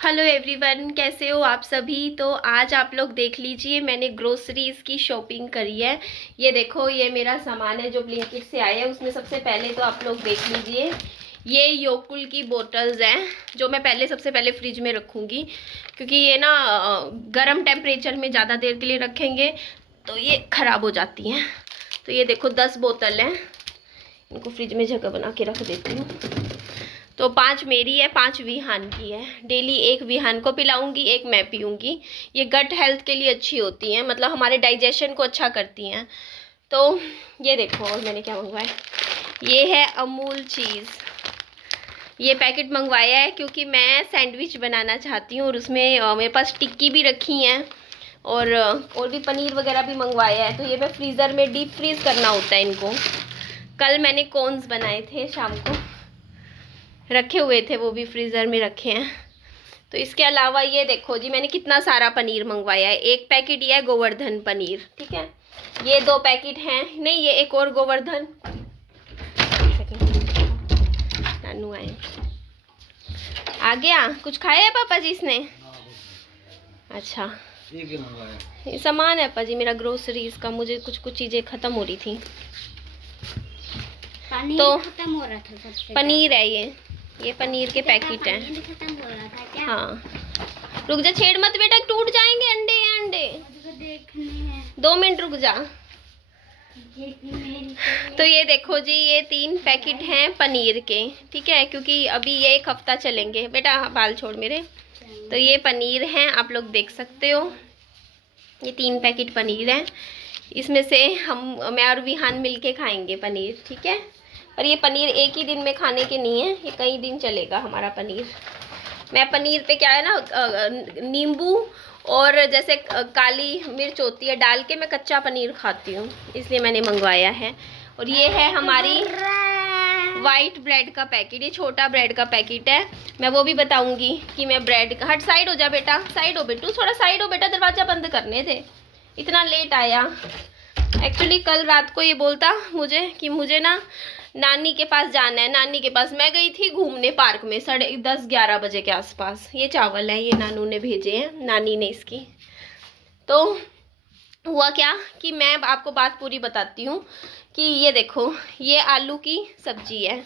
Hello everyone, कैसे हो आप सभी। तो आज आप लोग देख लीजिए, मैंने ग्रोसरीज की शॉपिंग करी है। ये देखो, ये मेरा सामान है जो ब्लिंकिट से आया है। उसमें सबसे पहले तो आप लोग देख लीजिए, ये योकुल की बोतल्स हैं जो मैं सबसे पहले फ्रिज में रखूँगी, क्योंकि ये ना गर्म टेम्परेचर में ज़्यादा देर के लिए रखेंगे तो ये ख़राब हो जाती हैं। तो ये देखो 10 बोतल हैं, इनको फ्रिज में जगह बना के रख देती हूँ। तो 5 मेरी है, 5 विहान की है। डेली एक विहान को पिलाऊंगी, एक मैं पीऊँगी। ये गट हेल्थ के लिए अच्छी होती हैं, मतलब हमारे डाइजेशन को अच्छा करती हैं। तो ये देखो, और मैंने क्या मंगवाया, ये है अमूल चीज़। ये पैकेट मंगवाया है क्योंकि मैं सैंडविच बनाना चाहती हूँ और उसमें मेरे पास टिक्की भी रखी हैं और भी पनीर वगैरह भी मंगवाया है। तो ये मैं फ्रीज़र में डीप फ्रीज़ करना होता है इनको। कल मैंने कॉर्न्स बनाए थे, शाम को रखे हुए थे, वो भी फ्रीज़र में रखे हैं। तो इसके अलावा ये देखो जी, मैंने कितना सारा पनीर मंगवाया है। एक पैकेट ये है गोवर्धन पनीर, ठीक है। ये 2 पैकेट हैं, नहीं ये एक और गोवर्धन। नानू आए, आ गया। कुछ खाया है पापा जी इसने? अच्छा, ये सामान है पापा जी मेरा ग्रोसरी इसका। मुझे कुछ चीज़ें ख़त्म हो रही थी तो खत्म हो रहा था सबसे। पनीर है ये पनीर के पैकेट हैं। खत्म हो रहा था क्या? हाँ, रुक जा, छेड़ मत बेटा, टूट जाएंगे अंडे। ये अंडे मुझे देखने हैं। 2 मिनट रुक जा। तो ये देखो जी, ये 3 पैकेट हैं पनीर के, ठीक है, क्योंकि अभी ये 1 हफ्ता चलेंगे। बेटा बाल छोड़ मेरे। तो ये पनीर हैं, आप लोग देख सकते हो। ये 3 पैकेट पनीर हैं। इसमें से मैं और विहान मिल के खाएंगे पनीर, ठीक है। और ये पनीर एक ही दिन में खाने के नहीं है, ये कई दिन चलेगा हमारा पनीर। मैं पनीर पे क्या है ना, नींबू और जैसे काली मिर्च होती है डाल के मैं कच्चा पनीर खाती हूँ, इसलिए मैंने मंगवाया है। और ये है हमारी वाइट ब्रेड का पैकेट, ये छोटा ब्रेड का पैकेट है। मैं वो भी बताऊंगी कि मैं ब्रेड का, हट साइड हो जा बेटा, साइड हो बेटू, थोड़ा साइड हो बेटा, दरवाज़ा बंद करने थे। इतना लेट आया। एक्चुअली कल रात को ये बोलता मुझे कि मुझे ना नानी के पास जाना है, नानी के पास। मैं गई थी घूमने पार्क में 10:30-11 बजे के आसपास। ये चावल है, ये नानू ने भेजे हैं, नानी ने इसकी। तो हुआ क्या कि मैं आपको बात पूरी बताती हूँ कि ये देखो, ये आलू की सब्जी है।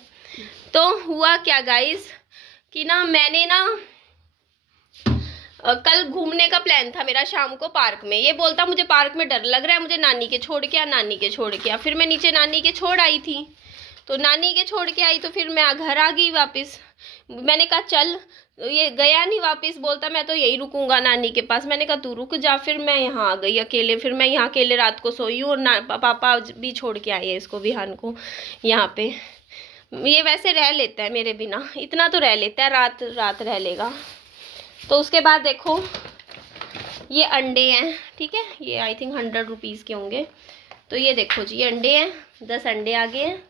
तो हुआ क्या गाइस कि ना मैंने ना कल घूमने का प्लान था मेरा शाम को पार्क में। ये बोलता मुझे पार्क में डर लग रहा है, मुझे नानी के छोड़ के आ, नानी के छोड़ के आ। फिर मैं नीचे नानी के छोड़ आई थी, तो नानी के छोड़ के आई तो फिर मैं घर आ गई वापस। मैंने कहा चल, ये गया नहीं वापस, बोलता मैं तो यही रुकूंगा नानी के पास। मैंने कहा तू रुक जा। फिर मैं यहाँ आ गई अकेले। फिर मैं यहाँ अकेले रात को सोई हूँ और पापा भी छोड़ के आए हैं इसको, विहान को, यहाँ पे। ये वैसे रह लेता है मेरे बिना, इतना तो रह लेता है, रात रात रह लेगा। तो उसके बाद देखो, ये अंडे हैं, ठीक है, ये आई थिंक 100 रुपीज़ के होंगे। तो ये देखो जी, ये अंडे हैं, 10 अंडे आ गए हैं।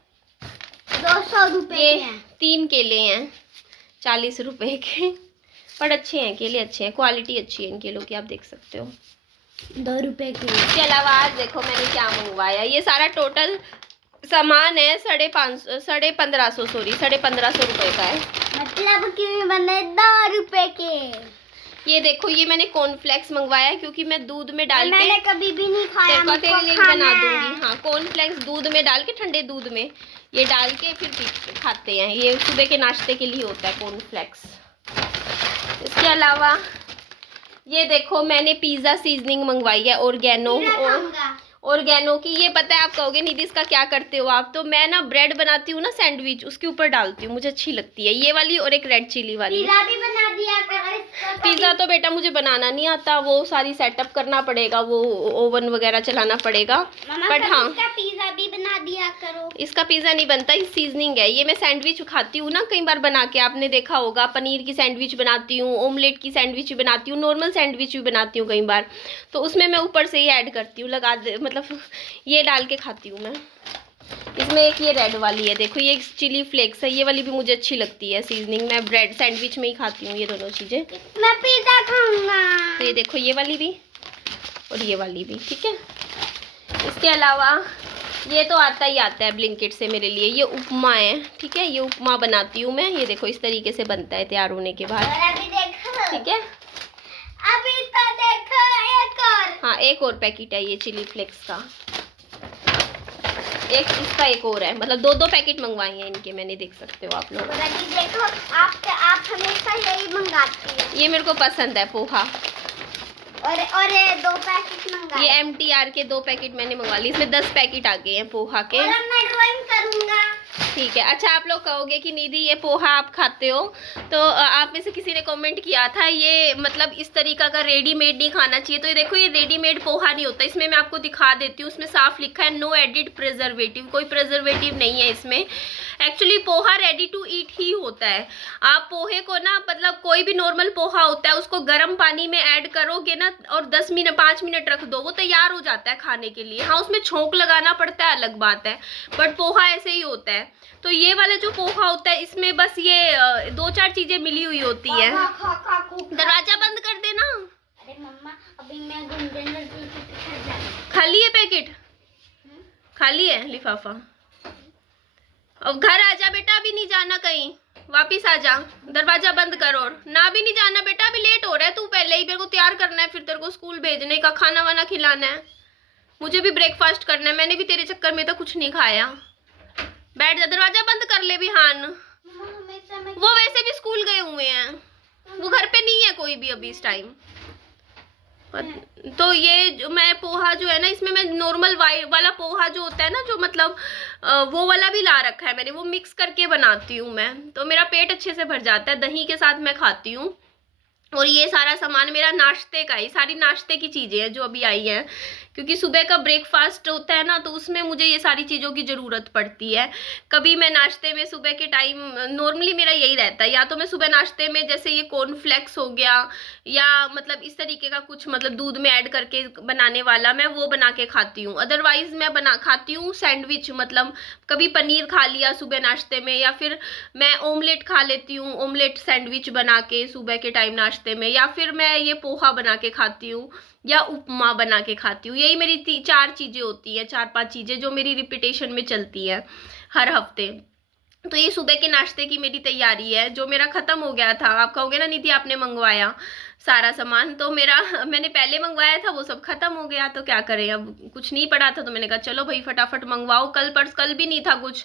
200 रुपए ये 3 केले हैं 40 रुपए के, पर अच्छे हैं केले, अच्छे हैं, क्वालिटी अच्छी है इन केलों की, आप देख सकते हो। 2 रुपए के। इसके अलावा आज देखो मैंने क्या मंगवाया। ये सारा टोटल सामान है 1550 सॉरी 1550 रुपए का है। मतलब कि बने 2 रुपए के। ये देखो, ये मैंने कॉर्नफ्लेक्स मंगवाया क्योंकि मैं दूध में डाल के, मैंने कभी भी नहीं खाया, तेरे लिए बना दूंगी। हाँ, कॉर्नफ्लेक्स दूध में डाल के, ठंडे दूध में ये डाल के फिर खाते हैं। ये सुबह के नाश्ते के लिए होता है कॉर्नफ्लेक्स। इसके अलावा ये देखो, मैंने पिज़्ज़ा सीजनिंग मंगवाई है ऑर्गेनो ऑर्गेनो की। ये पता है, आप कहोगे निधि इसका क्या करते हो आप। तो मैं ना ब्रेड बनाती हूँ ना सैंडविच, उसके ऊपर डालती हूँ, मुझे अच्छी लगती है ये वाली, और एक रेड चिली वाली। पिज़्ज़ा भी बना दिया करो। पिज़्ज़ा तो बेटा मुझे बनाना नहीं आता, वो सारी सेटअप करना पड़ेगा, वो ओवन वगैरह चलाना पड़ेगा। बट हाँ, इसका पिज़्ज़ा भी बना दिया करो। इसका पिज़्ज़ा नहीं बनता, ये सीजनिंग है। ये मैं सैंडविच खाती हूँ ना कई बार बना के, आपने देखा होगा। पनीर की सैंडविच बनाती हूँ, ऑमलेट की सैंडविच भी बनाती हूँ, नॉर्मल सैंडविच भी बनाती हूँ कई बार। तो उसमें मैं ऊपर से ही ऐड करती हूँ, मतलब ये डाल के खाती हूँ मैं। इसमें एक ये रेड वाली है, देखो ये चिली फ्लेक्स है, ये वाली भी मुझे अच्छी लगती है सीजनिंग। मैं ब्रेड सैंडविच में ही खाती हूँ ये दोनों चीज़ें। मैं पिज़्ज़ा खाऊंगा। तो ये देखो, ये वाली भी और ये वाली भी, ठीक है। इसके अलावा ये तो आता ही आता है ब्लिंकिट से मेरे लिए, ये उपमा है, ठीक है। ये उपमा बनाती हूँ मैं, ये देखो इस तरीके से बनता है तैयार होने के बाद। और अभी देखो ठीक है। अभी तो देखो एक और। हाँ, एक और पैकेट है ये चिली फ्लेक्स का, एक इसका एक और है, मतलब 2-2 पैकेट मंगवाए हैं इनके मैंने, देख सकते हो आप लोग। और अभी देखो आप हमेशा यही मंगाती है। ये मेरे को पसंद है पोहा, और ये 2 पैकेट मंगाए। ये MTR के 2 पैकेट मैंने मंगवा लिए, इसमें 10 पैकेट आ गए हैं पोहा के। और अब मैं ड्राइंग करूंगा। ठीक है। अच्छा, आप लोग कहोगे कि निधि ये पोहा आप खाते हो, तो आप में से किसी ने कमेंट किया था ये मतलब इस तरीका का रेडीमेड नहीं खाना चाहिए। तो ये देखो, ये रेडीमेड पोहा नहीं होता, इसमें मैं आपको दिखा देती हूँ, उसमें साफ लिखा है नो एडिड प्रिजर्वेटिव, कोई प्रिजर्वेटिव नहीं है इसमें। Actually poha ready to eat ही होता है। आप पोहे को ना, मतलब कोई भी नॉर्मल पोहा होता है, उसको गर्म पानी में ऐड करोगे ना और 5 मिनट रख दो, वो तैयार हो जाता है खाने के लिए। हाँ, उसमें छोंक लगाना पड़ता है, अलग बात है, बट पोहा ऐसे ही होता है। तो ये वाला जो पोहा होता है, इसमें बस ये 2-4 चीजें मिली हुई होती है। दरवाजा बंद कर देना। अरे मम्मा, अभी मैं गुंजन लड़की के घर जा रही हूँ। खाली है पैकेट, खाली है लिफाफा। अब घर आ जा बेटा, अभी नहीं जाना कहीं, वापिस आ जा, दरवाजा बंद करो। और ना भी नहीं जाना बेटा, अभी लेट हो रहा है, तू पहले ही मेरे को तैयार करना है, फिर तेरे को स्कूल भेजने का, खाना वाना खिलाना है, मुझे भी ब्रेकफास्ट करना है, मैंने भी तेरे चक्कर में तो कुछ नहीं खाया। बैठ जा, दरवाजा बंद कर ले विहान। वो वैसे भी स्कूल गए हुए हैं, वो घर पे नहीं है कोई भी अभी इस टाइम। तो ये जो मैं पोहा जो है ना, इसमें मैं नॉर्मल वाइट वाला पोहा जो होता है ना, जो मतलब वो वाला भी ला रखा है मैंने, वो मिक्स करके बनाती हूँ मैं, तो मेरा पेट अच्छे से भर जाता है। दही के साथ मैं खाती हूँ। और ये सारा सामान मेरा नाश्ते का है, सारी नाश्ते की चीज़ें हैं जो अभी आई हैं, क्योंकि सुबह का ब्रेकफास्ट होता है ना, तो उसमें मुझे ये सारी चीज़ों की ज़रूरत पड़ती है। कभी मैं नाश्ते में सुबह के टाइम नॉर्मली मेरा यही रहता है, या तो मैं सुबह नाश्ते में जैसे ये कॉर्नफ्लेक्स हो गया, या मतलब इस तरीके का कुछ, मतलब दूध में ऐड करके बनाने वाला, मैं वो बना के खाती हूँ। अदरवाइज़ मैं बना खाती हूँ सैंडविच, मतलब कभी पनीर खा लिया सुबह नाश्ते में, या फिर मैं ऑमलेट खा लेती हूँ, ऑमलेट सैंडविच बना के सुबह के टाइम नाश्ते में, या फिर मैं ये पोहा बना के खाती हूँ, या उपमा बना के खाती हूँ। यही मेरी 4 चीज़ें होती हैं, 4-5 चीज़ें जो मेरी रिपीटेशन में चलती है हर हफ्ते। तो ये सुबह के नाश्ते की मेरी तैयारी है, जो मेरा ख़त्म हो गया था। आप कहोगे ना निधि आपने मंगवाया सारा सामान, तो मैंने पहले मंगवाया था, वो सब ख़त्म हो गया, तो क्या करें, अब कुछ नहीं पड़ा था, तो मैंने कहा चलो भाई फटाफट मंगवाओ। कल भी नहीं था कुछ,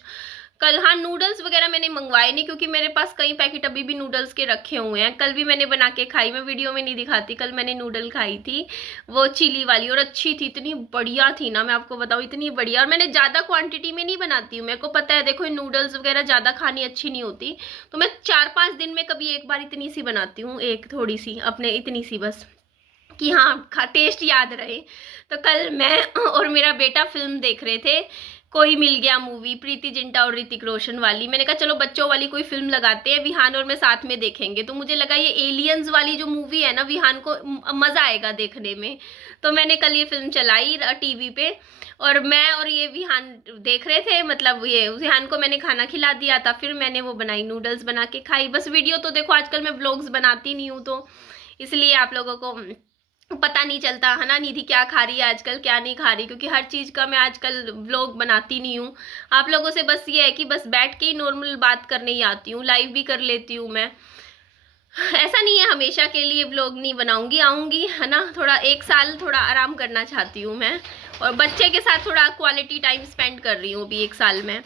कल हाँ नूडल्स वगैरह मैंने मंगवाए नहीं, क्योंकि मेरे पास कई पैकेट अभी भी नूडल्स के रखे हुए हैं। कल भी मैंने बना के खाई, मैं वीडियो में नहीं दिखाती, कल मैंने नूडल खाई थी, वो चिली वाली, और अच्छी थी, इतनी बढ़िया थी ना, मैं आपको बताऊँ, इतनी बढ़िया। और मैंने ज़्यादा क्वांटिटी में नहीं बनाती हूँ, मेरे को पता है, देखो नूडल्स वगैरह ज़्यादा खानी अच्छी नहीं होती, तो मैं 4-5 दिन में कभी एक बार इतनी सी बनाती हूँ, एक थोड़ी सी अपने, इतनी सी बस, कि हाँ टेस्ट याद रहे। तो कल मैं और मेरा बेटा फिल्म देख रहे थे, कोई मिल गया मूवी, प्रीति जिंटा और ऋतिक रोशन वाली। मैंने कहा चलो बच्चों वाली कोई फिल्म लगाते हैं, विहान और मैं साथ में देखेंगे। तो मुझे लगा ये एलियंस वाली जो मूवी है ना, विहान को मज़ा आएगा देखने में, तो मैंने कल ये फिल्म चलाई टीवी पे, और मैं और ये विहान देख रहे थे, मतलब ये विहान को मैंने खाना खिला दिया था, फिर मैंने वो बनाई, नूडल्स बना के खाई। बस वीडियो तो देखो, आजकल मैं व्लॉग्स बनाती नहीं हूँ, तो इसलिए आप लोगों को पता नहीं चलता है ना निधि क्या खा रही है आजकल, क्या नहीं खा रही, क्योंकि हर चीज़ का मैं आजकल व्लॉग बनाती नहीं हूँ। आप लोगों से बस ये है कि बस बैठ के ही नॉर्मल बात करने ही आती हूँ, लाइव भी कर लेती हूँ मैं। ऐसा नहीं है हमेशा के लिए व्लॉग नहीं बनाऊंगी, आऊँगी है ना, थोड़ा 1 साल थोड़ा आराम करना चाहती हूँ मैं, और बच्चे के साथ थोड़ा क्वालिटी टाइम स्पेंड कर रही हूँ अभी 1 साल में।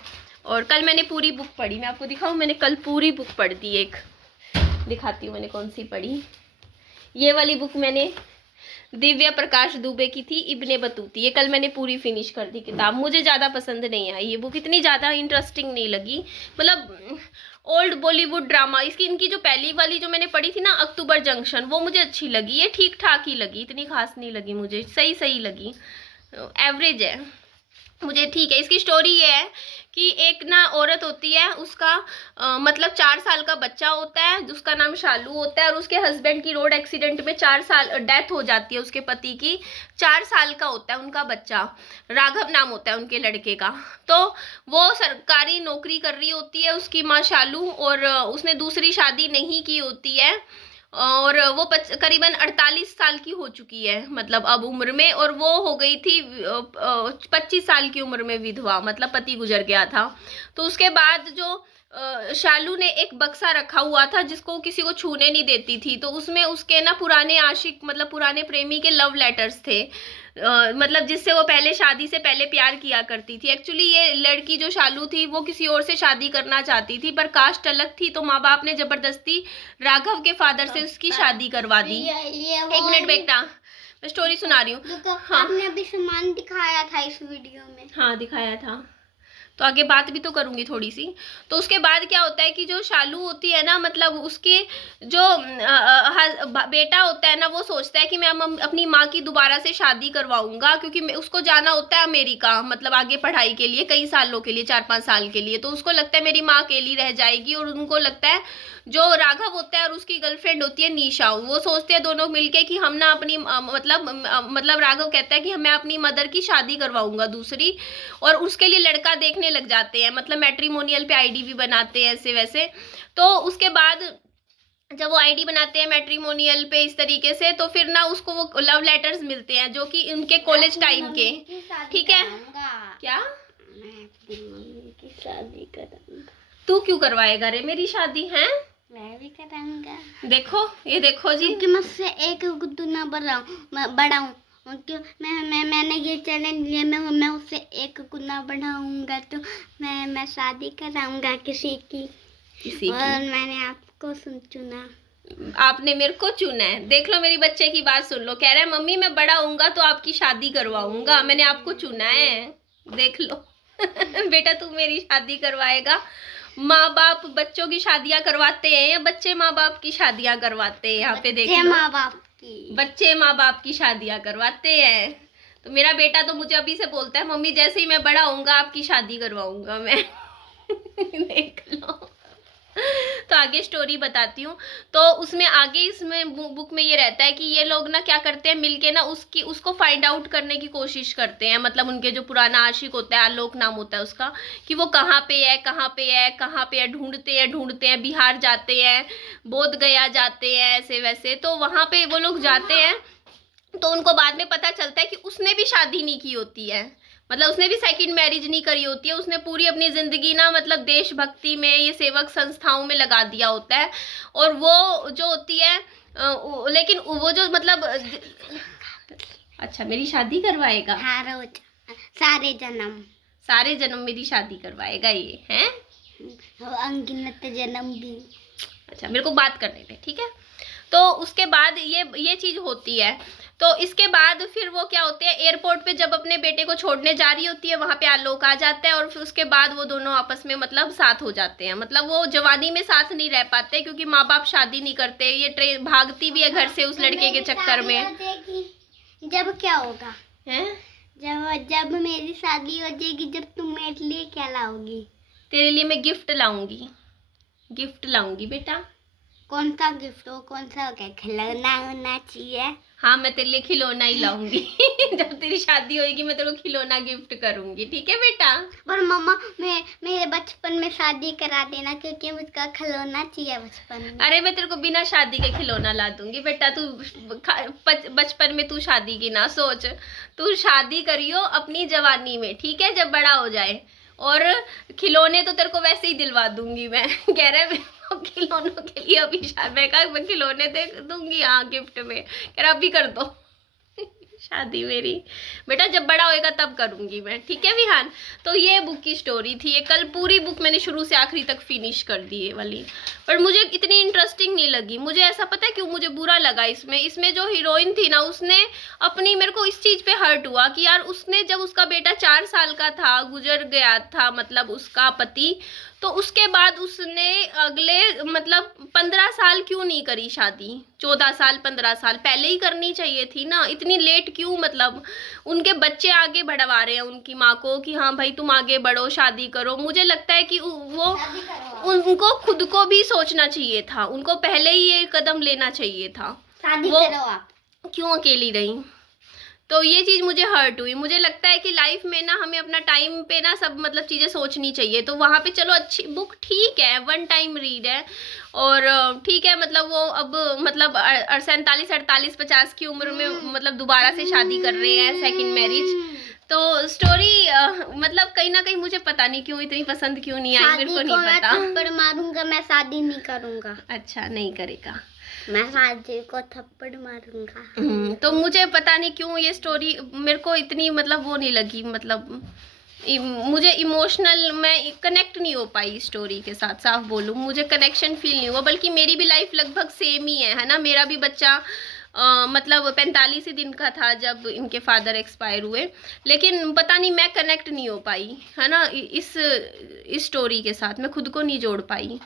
और कल मैंने पूरी बुक पढ़ी, मैं आपको दिखाऊँ, मैंने कल पूरी बुक पढ़ दी, एक दिखाती हूँ मैंने कौन सी पढ़ी। ये वाली बुक मैंने दिव्या प्रकाश दुबे की थी, इब्ने बतूती, ये कल मैंने पूरी फिनिश कर दी किताब। मुझे ज़्यादा पसंद नहीं आई ये बुक, इतनी ज़्यादा इंटरेस्टिंग नहीं लगी, मतलब ओल्ड बॉलीवुड ड्रामा। इनकी जो पहली वाली जो मैंने पढ़ी थी ना, अक्टूबर जंक्शन, वो मुझे अच्छी लगी, ये ठीक ठाक ही लगी, इतनी खास नहीं लगी मुझे, सही लगी, एवरेज है मुझे, ठीक है। इसकी स्टोरी ये है कि एक ना औरत होती है, उसका मतलब 4 साल का बच्चा होता है, उसका नाम शालू होता है, और उसके हस्बैंड की रोड एक्सीडेंट में 4 साल डेथ हो जाती है उसके पति की। 4 साल का होता है उनका बच्चा, राघव नाम होता है उनके लड़के का। तो वो सरकारी नौकरी कर रही होती है उसकी माँ शालू, और उसने दूसरी शादी नहीं की होती है, और वो करीबन 48 साल की हो चुकी है मतलब अब उम्र में, और वो हो गई थी 25 साल की उम्र में विधवा, मतलब पति गुजर गया था। तो उसके बाद जो शालू ने एक बक्सा रखा हुआ था जिसको किसी को छूने नहीं देती थी, तो उसमें उसके ना पुराने आशिक मतलब पुराने प्रेमी के लव लेटर्स थे, मतलब जिससे वो पहले शादी से पहले प्यार किया करती थी। एक्चुअली ये लड़की जो शालू थी वो किसी और से शादी करना चाहती थी, पर कास्ट अलग थी, तो माँ बाप ने जबरदस्ती राघव के फादर से उसकी शादी करवा दी। एक मिनट बेटा, मैं स्टोरी सुना रही हूँ। हाँ आपने अभी सामान दिखाया था इस वीडियो में। हाँ दिखाया था, तो आगे बात भी तो करूंगी थोड़ी सी। तो उसके बाद क्या होता है कि जो शालू होती है ना, मतलब उसके जो बेटा होता है ना, वो सोचता है कि मैं अपनी माँ की दोबारा से शादी करवाऊंगा, क्योंकि उसको जाना होता है अमेरिका, मतलब आगे पढ़ाई के लिए कई सालों के लिए, 4-5 साल के लिए। तो उसको लगता है मेरी माँ अकेली रह जाएगी, और उनको लगता है जो राघव होता है और उसकी गर्लफ्रेंड होती है निशा, वो सोचते हैं दोनों मिलके कि हम ना अपनी मतलब राघव कहता है कि मैं अपनी मदर की शादी करवाऊंगा दूसरी, और उसके लिए लड़का देखने लग जाते हैं, मतलब मैट्रिमोनियल पे आईडी भी बनाते हैं ऐसे वैसे। तो उसके बाद जब वो आईडी बनाते हैं मैट्रिमोनियल पे इस तरीके से, तो फिर ना उसको वो लव लेटर्स मिलते हैं जो कि उनके कॉलेज टाइम के, ठीक है। क्या मैं अपनी मम्मी की शादी करूंगा। तू क्यों करवाएगा रे मेरी शादी? है मैं भी कराऊंगा। देखो ये देखो जी, क्योंकि मुझसे एक गुना बड़ा हूँ, क्यों मैंने ये चैलेंज लिया, मैं उससे एक गुना बढ़ाऊंगा, तो मैं शादी कराऊंगा किसी की। और मैंने आपको चुना। आपने मेरे को चुना है। देख लो मेरी बच्चे की बात सुन लो, कह रहा है मम्मी मैं बड़ा होऊंगा तो आपकी शादी करवाऊंगा, मैंने आपको चुना है। देख लो बेटा तू मेरी शादी करवाएगा। माँ बाप बच्चों की शादियां करवाते हैं या बच्चे माँ बाप की शादियां करवाते हैं? यहाँ पे देख लो, माँ बाप की, बच्चे माँ बाप की शादियां करवाते हैं। तो मेरा बेटा तो मुझे अभी से बोलता है मम्मी जैसे ही मैं बड़ा होऊंगा आपकी शादी करवाऊंगा मैं देख लो। तो आगे स्टोरी बताती हूँ। तो उसमें आगे इसमें बुक में ये रहता है कि ये लोग ना क्या करते हैं, मिलके ना उसको फाइंड आउट करने की कोशिश करते हैं, मतलब उनके जो पुराना आशिक होता है, आलोक नाम होता है उसका, कि वो कहाँ पे है कहाँ पे है कहाँ पे है, ढूंढते हैं, बिहार जाते हैं, बोध गया जाते हैं, ऐसे वैसे। तो वहाँ पे वो लोग जाते हैं, तो उनको बाद में पता चलता है कि उसने भी शादी नहीं की होती है, मतलब उसने भी सेकंड मैरिज नहीं करी होती है, उसने पूरी अपनी जिंदगी ना मतलब देशभक्ति में, ये सेवक संस्थाओं में लगा दिया होता है। और वो जो होती है लेकिन वो जो मतलब अच्छा मेरी शादी करवाएगा? हाँ, रोज सारे जन्म मेरी शादी करवाएगा ये हैं, अनगिनत जन्म भी। अच्छा मेरे को बात करने दे, ठीक है। तो उसके बाद ये चीज होती है। तो इसके बाद फिर वो क्या होते हैं, एयरपोर्ट पे जब अपने बेटे को छोड़ने जा रही होती है, वहां पे आलोक आ जाता है, और फिर उसके बाद वो दोनों आपस में मतलब साथ हो जाते हैं। मतलब वो जवानी में साथ नहीं रह पाते क्योंकि माँ बाप शादी नहीं करते, ये ट्रेन भागती भी है घर से उस लड़के के चक्कर में। जब क्या होगा हैं? जब मेरी शादी हो जाएगी, जब तुम मेरे लिए क्या लाओगी? तेरे लिए मैं गिफ्ट लाऊंगी बेटा। कौन सा गिफ्ट हो? कौन सा हो? क्या खिलौना होना चाहिए? हाँ मैं तेरे लिए खिलौना ही लाऊंगी जब तेरी शादी होगी मैं तेरे को खिलौना गिफ्ट करूंगी, ठीक है बेटा। पर मम्मा मेरे बचपन में शादी करा देना, क्योंकि मुझको खिलौना चाहिए बचपन में। अरे मैं तेरे को बिना शादी के खिलौना ला दूंगी बेटा। तू बचपन में तू शादी की ना सोच, तू शादी करियो अपनी जवानी में, ठीक है, जब बड़ा हो जाए। और खिलौने तो तेरे को वैसे ही दिलवा दूंगी मैं कह रहा है खिलौनों के लिए अभी मैं कहा मैं खिलौने दे दूंगी हाँ गिफ्ट में, कह रहा अभी कर दो शादी मेरी बेटा, जब बड़ा होएगा तब करूंगी मैं, ठीक है विहान। तो ये बुक की स्टोरी थी, ये कल पूरी बुक मैंने शुरू से आखिरी तक फिनिश कर दी ये वाली, पर मुझे इतनी इंटरेस्टिंग नहीं लगी। मुझे ऐसा पता है क्यों मुझे बुरा लगा इसमें जो हीरोइन थी ना, उसने अपनी, मेरे को इस चीज पे हर्ट हुआ कि यार उसने जब उसका बेटा 4 साल का था, गुजर गया था मतलब उसका पति, तो उसके बाद उसने अगले मतलब 15 साल क्यों नहीं करी शादी? 14 साल 15 साल पहले ही करनी चाहिए थी ना, इतनी लेट क्यों? मतलब उनके बच्चे आगे बढ़वा रहे हैं उनकी माँ को कि हाँ भाई तुम आगे बढ़ो, शादी करो। मुझे लगता है कि वो उनको खुद को भी सोचना चाहिए था, उनको पहले ही ये कदम लेना चाहिए था। शादी करो आप, क्यों अकेली रही? तो ये चीज़ मुझे हर्ट हुई। मुझे लगता है कि लाइफ में ना हमें अपना टाइम पे ना सब मतलब चीज़ें सोचनी चाहिए। तो वहाँ पे चलो अच्छी बुक ठीक है, 1 टाइम रीड है, और ठीक है, मतलब वो अब मतलब 47, 48, 50 की उम्र में मतलब दोबारा से शादी कर रहे हैं, सेकंड मैरिज। तो स्टोरी मतलब कहीं ना कहीं मुझे पता नहीं क्यों इतनी पसंद क्यों नहीं आई, मेरे को नहीं मैं पता। थप्पड़ मारूंगा, मैं शादी नहीं करूंगा। अच्छा, नहीं करेगा। मैं शादी को थप्पड़ मारूंगा। तो मुझे पता नहीं क्यों ये स्टोरी मेरे को इतनी मतलब वो नहीं लगी, मतलब मुझे इमोशनल, मैं कनेक्ट नहीं हो पाई स्टोरी के साथ, साफ बोलूँ मुझे कनेक्शन फील नहीं हुआ। बल्कि मेरी भी लाइफ लगभग सेम ही है ना। मेरा भी बच्चा मतलब 45 ही दिन का था जब इनके फादर एक्सपायर हुए, लेकिन पता नहीं मैं कनेक्ट नहीं हो पाई, है ना, इस स्टोरी के साथ मैं खुद को नहीं जोड़ पाई।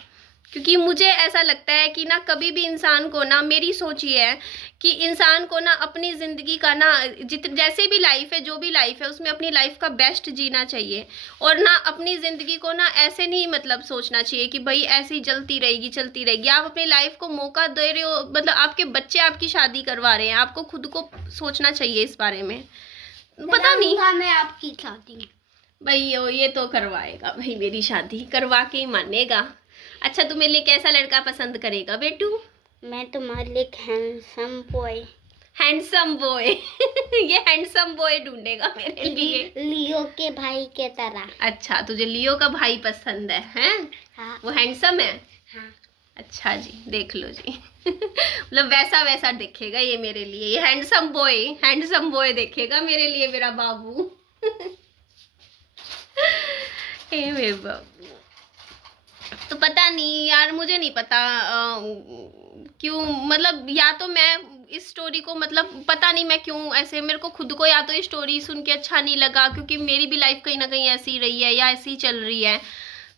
क्योंकि मुझे ऐसा लगता है कि ना कभी भी इंसान को ना, मेरी सोच ये है कि इंसान को ना अपनी ज़िंदगी का ना जैसे भी लाइफ है, जो भी लाइफ है, उसमें अपनी लाइफ का बेस्ट जीना चाहिए। और ना अपनी ज़िंदगी को ना ऐसे नहीं मतलब सोचना चाहिए कि भाई ऐसे ही चलती रहेगी चलती रहेगी। आप अपनी लाइफ को मौका दे रहे हो, मतलब आपके बच्चे आपकी शादी करवा रहे हैं, आपको खुद को सोचना चाहिए इस बारे में। पता नहीं, मैं आपकी शादी भाई ये तो करवाएगा भाई, मेरी शादी करवा के ही मानेगा। अच्छा, तू मेरे लिए कैसा लड़का पसंद करेगा बेटू? मैं तुम्हारे लिए हैंडसम बॉय। हैंडसम बॉय ये हैंडसम बॉय ढूंढेगा मेरे लिए। लियो के भाई के तरह। अच्छा, तुझे लियो का भाई पसंद है, हैं? हाँ। वो हैंडसम है? हाँ। अच्छा जी, देख लो जी मतलब वैसा वैसा देखेगा ये मेरे लिए, ये हैंडसम बॉय देखेगा मेरे लिए, मेरा बाबू हे मेरे बाबू। तो पता नहीं यार, मुझे नहीं पता क्यों, मतलब या तो मैं इस स्टोरी को मतलब पता नहीं मैं क्यों ऐसे, मेरे को खुद को या तो ये स्टोरी सुन के अच्छा नहीं लगा, क्योंकि मेरी भी लाइफ कहीं ना कहीं ऐसी ही रही है या ऐसी ही चल रही है।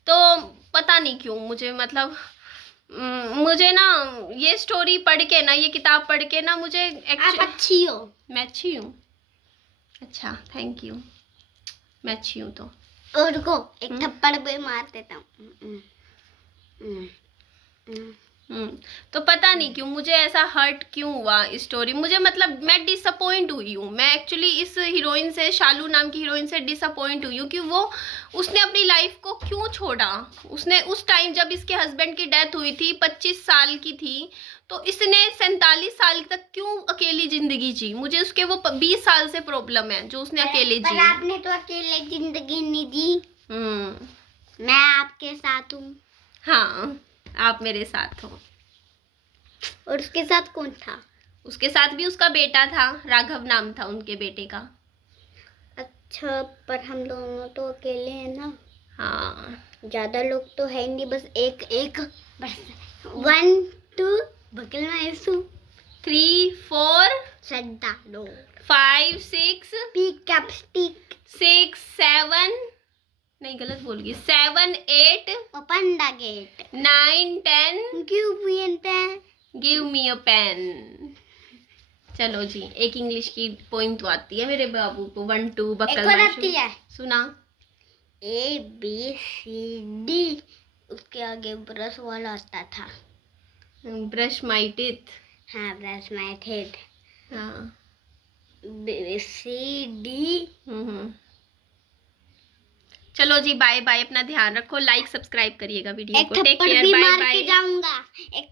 तो पता नहीं क्यों मुझे मतलब मुझे ना ये स्टोरी पढ़ के ना, ये किताब पढ़ के ना मुझे आप अच्छी हो। मैं अच्छी हूँ? अच्छा, थैंक यू, मैं अच्छी हूँ तो। और को एक थप्पड़ भी मार देता हूँ। तो पता नहीं क्यों मुझे ऐसा हर्ट क्यों हुआ इस स्टोरी, मुझे मतलब मैं डिसअपॉइंट हुई हूँ। मैं एक्चुअली इस हीरोइन से, शालू नाम की हीरोइन से डिसअपॉइंट हुई हूँ कि वो उसने अपनी लाइफ को क्यों छोड़ा। उसने उस टाइम जब इसके हस्बैंड की डेथ हुई थी, 25 साल की थी, तो इसने 47 साल तक क्यों अकेली जिंदगी जी। मुझे उसके वो 20 साल से प्रॉब्लम है जो उसने अकेले जी। आपने तो अकेले जिंदगी नहीं जी। मैं आपके साथ हूँ। हाँ, आप मेरे साथ हो। और उसके साथ कौन था? उसके साथ भी उसका बेटा था, राघव नाम था उनके बेटे का। अच्छा, पर हम दोनों तो अकेले हैं ना। हाँ, ज्यादा लोग तो है नहीं, बस एक बस 1 2 बगल में ऐसू 3 4 सद्दा लो 5 6 पिकअप स्टिक 6 7, नहीं गलत बोल गई, 7 8 open the gate 9 10 give me a pen. Give me a pen. चलो जी, एक इंग्लिश की पोइम तो आती है मेरे बाबू को। 1 2 बकल एक और आती है। सुना। ABCD, उसके आगे ब्रश वाला आता था। Brush my teeth. हाँ, ब्रश माय टीथ। हाँ। CD। चलो जी, बाय बाय, अपना ध्यान रखो, लाइक सब्सक्राइब करिएगा वीडियो एक को। टेक थप्पड़ केयर, भी बाय मार बाय। के जाऊंगा। एक